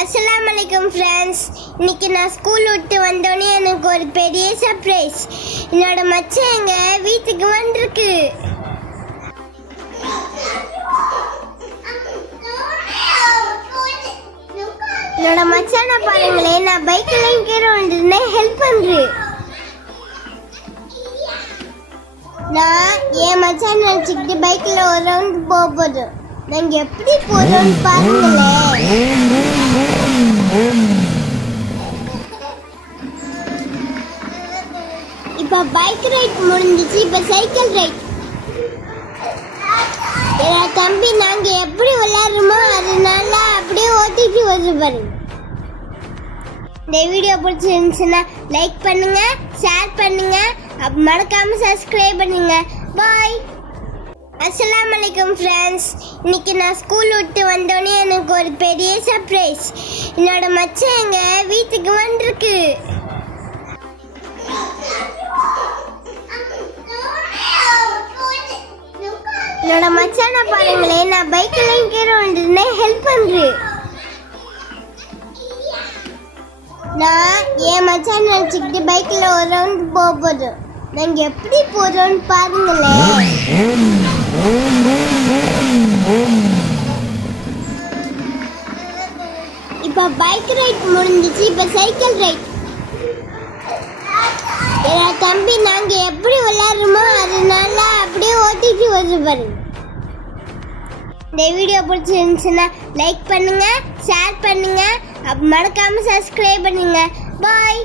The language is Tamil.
அஸ்ஸலாமு அலைக்கும் ஃப்ரெண்ட்ஸ். இன்னைக்கு நான் ஸ்கூல் விட்டு வந்தோடனே எனக்கு ஒரு பெரிய சர்ப்ரைஸ். என்னோட மச்சான் எங்கள் வீட்டுக்கு வந்திருக்கு. என்னோட மச்சானை பாருங்களேன், நான் பைக்கில் கீழே வந்துருந்தேன், ஹெல்ப் பண்ணுறேன். நான் என் மச்சான் நினச்சிக்கிட்டு பைக்கில் ஒரு ரவுண்ட் போகுது. நாங்கள் எப்படி போகிறோம்னு பாருங்களேன். இப்போ பைக் ரைட் முடிஞ்சிச்சு, இப்போ சைக்கிள் ரைட். என் தம்பி நாங்கள் எப்படி விளையாடுறோமோ அதனால அப்படியே ஓட்டிட்டு வந்து பாருங்க. இந்த வீடியோ பிடிச்சிருந்துச்சுன்னா லைக் பண்ணுங்க, ஷேர் பண்ணுங்க, மறக்காம சப்ஸ்கிரைப் பண்ணுங்க. பாய். அஸ்ஸலாமு அலைக்கும் ஃப்ரெண்ட்ஸ். இன்னைக்கு நான் ஸ்கூல் விட்டு வந்தோடனே எனக்கு ஒரு பெரிய சர்ப்ரைஸ். என்னோட மச்சான் எங்கள் வீட்டுக்கு வந்திருக்கு. என்னோட மச்சானை பாருங்களேன், நான் பைக்கில் கீழே வந்துருந்தேன், ஹெல்ப் பண்ணுறேன். நான் என் மச்சான் நினச்சிக்கிட்டு பைக்கில் ஒரு ரவுண்ட் போகுது. நாங்கள் எப்படி போகிறோம்னு பாருங்களேன். இப்போ பைக் ரைட் முடிஞ்சிச்சு, இப்போ சைக்கிள் ரைட். என் தம்பி நாங்கள் எப்படி விளையாடுறோமோ அதனால அப்படியே ஓட்டிட்டு வந்து பாருங்க. இந்த வீடியோ பிடிச்சிருந்துச்சுன்னா லைக் பண்ணுங்க, ஷேர் பண்ணுங்க, மறக்காம சப்ஸ்கிரைப் பண்ணுங்க. பாய்.